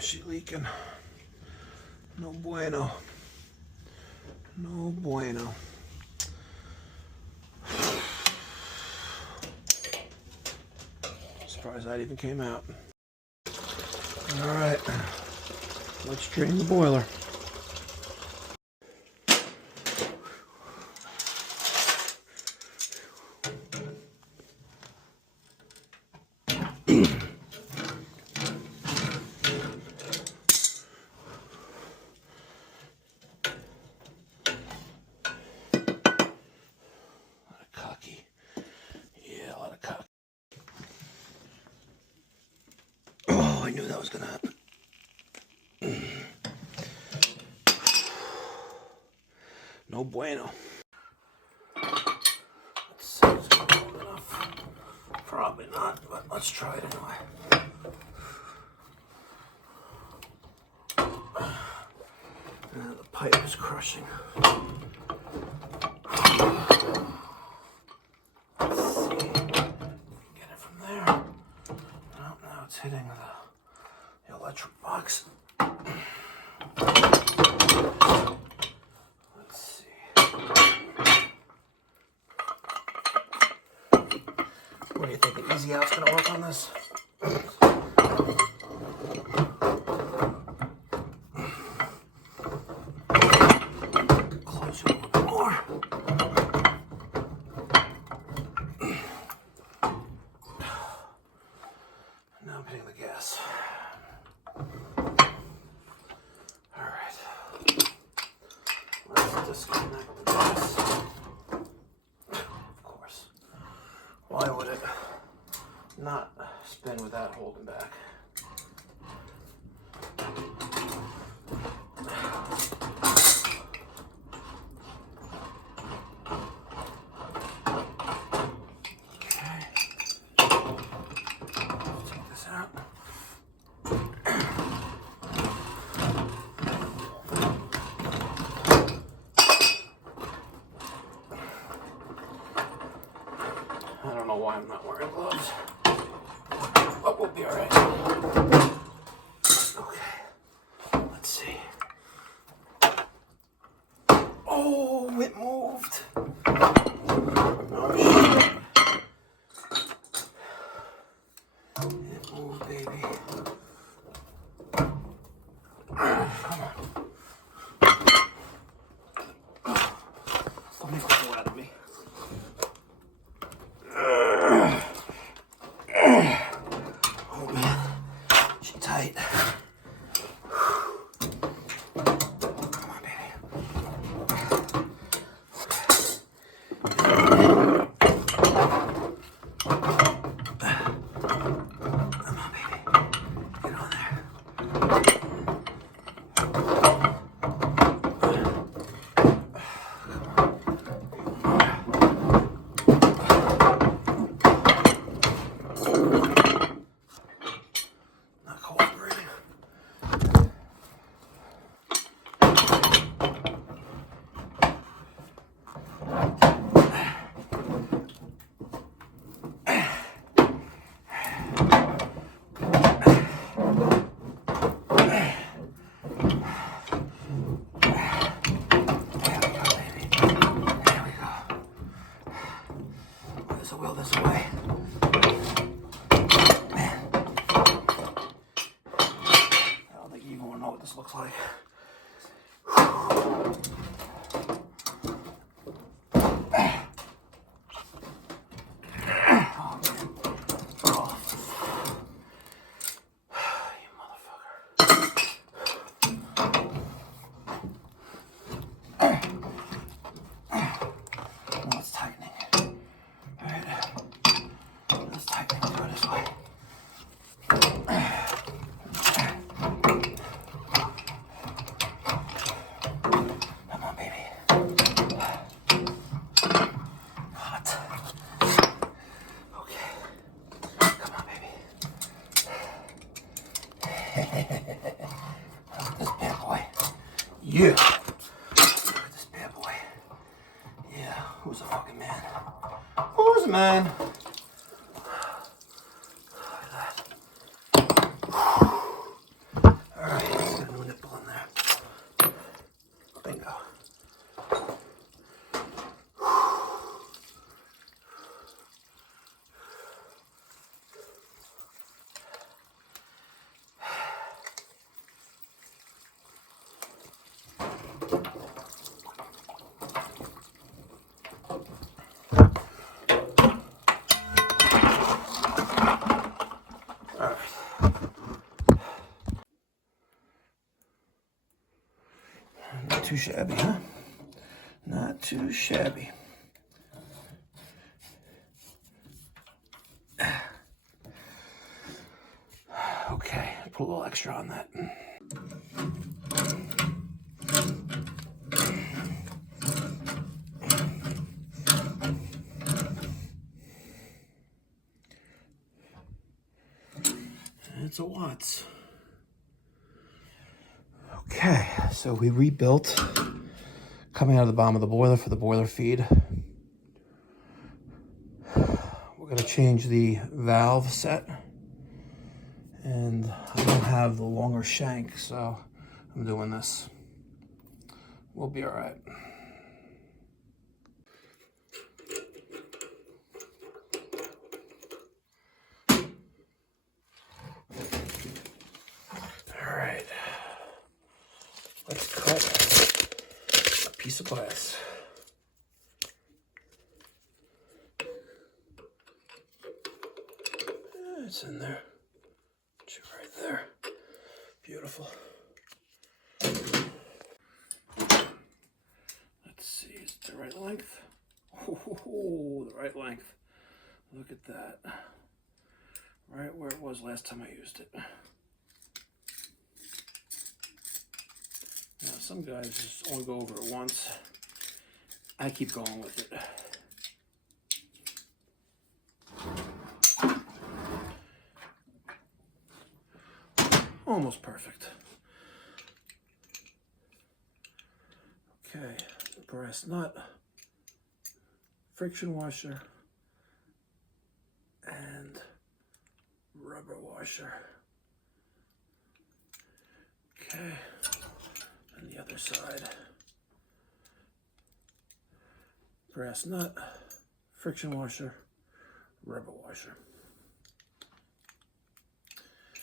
She leaking. No bueno. No bueno. Surprised that even came out. Alright. Let's drain the boiler. I knew that was gonna happen. No bueno. Let's see if it's gonna be good enough. Probably not, but let's try it anyway. The pipe is crushing. Let's see. Get it from there. Oh, now it's hitting the electric box. Let's see. What do you think? The easy out's gonna work on this? Close it a little bit more. Now I'm hitting the gas. Alright. Let's disconnect the gas. Of course. Why would it not spin without holding back? I don't know why I'm not wearing gloves, but we'll be all right. Okay, let's see. Oh, it moved. Oh, shit. It moved, baby. Come on. Don't make a fool out of me. Oh man, she's tight. Come on, baby. Come on, baby. Get on there. Will this way. Man. I don't think you even want to know what this looks like. This bad boy. Yeah. Look at this bad boy. Yeah. Who's a fucking man? Who's a man? Look at that. too shabby, huh? Not too shabby. Okay, put a little extra on that. It's a Watts. Okay, so we rebuilt coming out of the bottom of the boiler for the boiler feed. We're gonna change the valve set, and I don't have the longer shank, so I'm doing this. We'll be all right. All right, let's cut a piece of glass. It's in there. Right there. Beautiful. Let's see, is it the right length? Oh, the right length. Look at that. Right where it was last time I used it. Now, some guys just only go over it once. I keep going with it. Almost perfect. Okay, brass nut, friction washer, and rubber washer. Okay, and the other side. Brass nut, friction washer, rubber washer.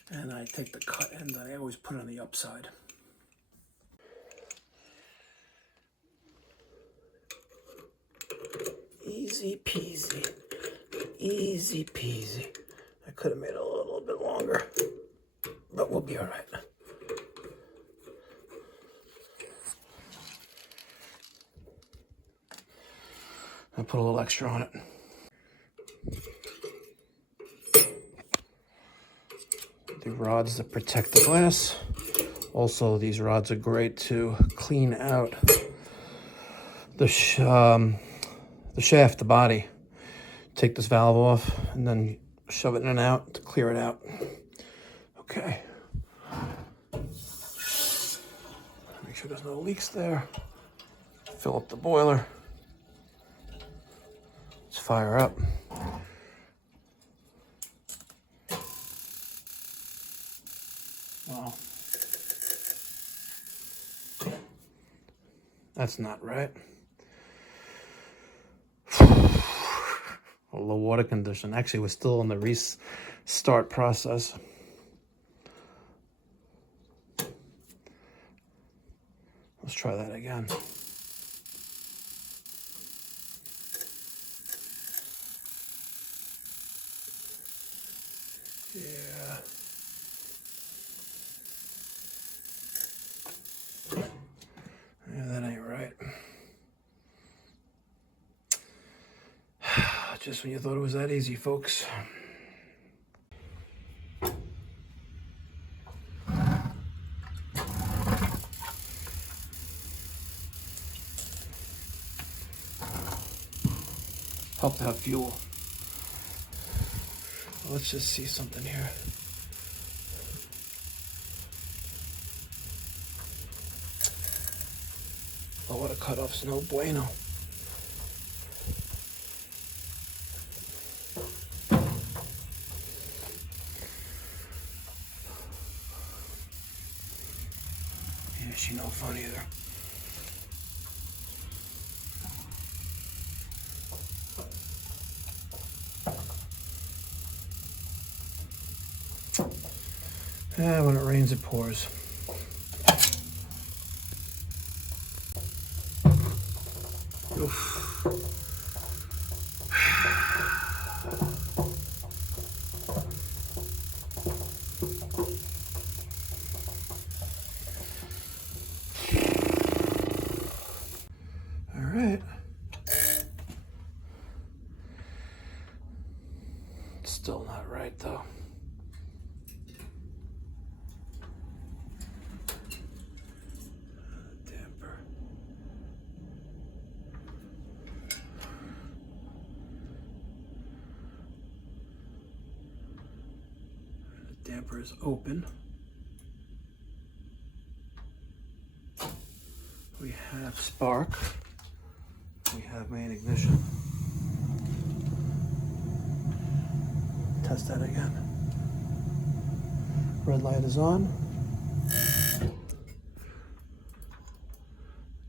And I take the cut end that I always put on the upside. Easy peasy. Easy peasy. I could have made it a little bit longer, but we'll be all right. I put a little extra on it. The rods that protect the glass. Also, these rods are great to clean out the shaft, the body. Take this valve off and then shove it in and out to clear it out. Okay. Make sure there's no leaks there. Fill up the boiler. Let's fire up. Well, that's not right. A low water condition. Actually, we're still in the restart process. Let's try that again. Yeah. Yeah, that ain't right. Just when you thought it was that easy, folks. Help to have fuel. Let's just see something here. Oh, what a cutoff's no bueno. Yeah, she no fun either. Yeah, when it rains, it pours. Oof. right. It's still not right though. Damper. The damper is open. We have spark. We have main ignition. Test that again. Red light is on.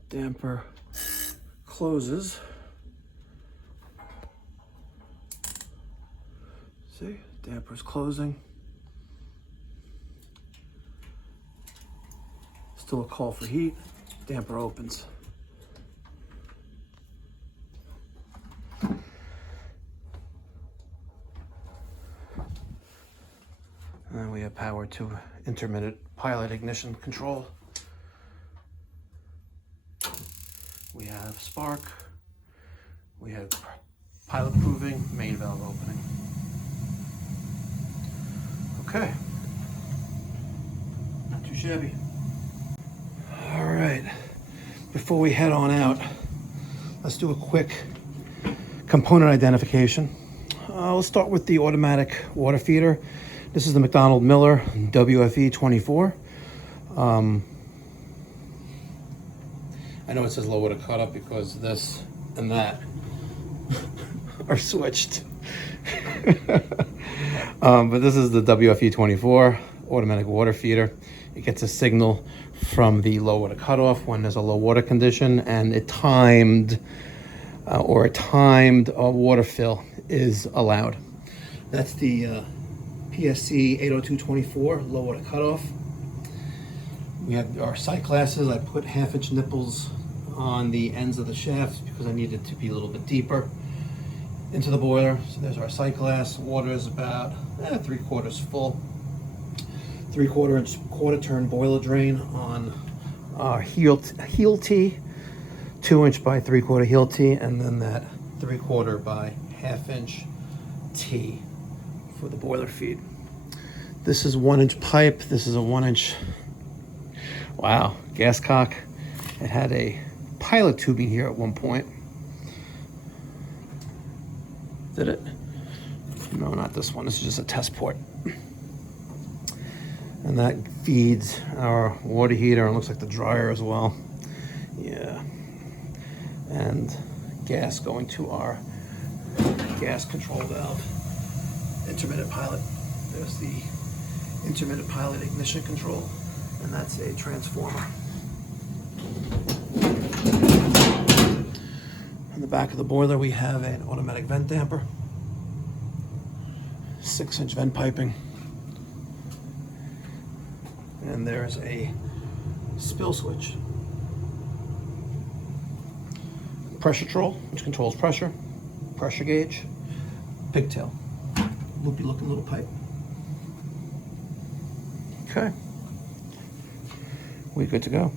Damper closes. See, damper's closing. Still a call for heat. Damper opens. And then we have power to intermittent pilot ignition control. We have spark. We have pilot proving, main valve opening. Okay. Not too shabby. All right. Before we head on out, let's do a quick component identification. Let's start with the automatic water feeder. This is the McDonnell Miller WFE-24. I know it says low water cutoff because this and that are switched. But this is the WFE-24 automatic water feeder. It gets a signal from the low water cutoff when there's a low water condition, and a timed water fill is allowed. That's the PSC 80224 low water cutoff. We have our sight glasses. I put 1/2-inch nipples on the ends of the shafts because I need it to be a little bit deeper into the boiler. So there's our sight glass. Water is about 3/4 full. 3/4-inch quarter-turn boiler drain on our heel T, 2-inch by 3/4 heel T, and then that 3/4 by 1/2-inch T for the boiler feed. This is 1-inch pipe. This is a 1-inch, wow, gas cock. It had a pilot tubing here at one point. Did it? No, not this one. This is just a test port. And that feeds our water heater, and looks like the dryer as well. Yeah. And gas going to our gas control valve. Intermittent pilot. There's the intermittent pilot ignition control, and that's a transformer. On the back of the boiler, we have an automatic vent damper, 6-inch vent piping. And there's a spill switch. Pressure control, which controls pressure, pressure gauge, pigtail, loopy looking little pipe. Okay, we're good to go.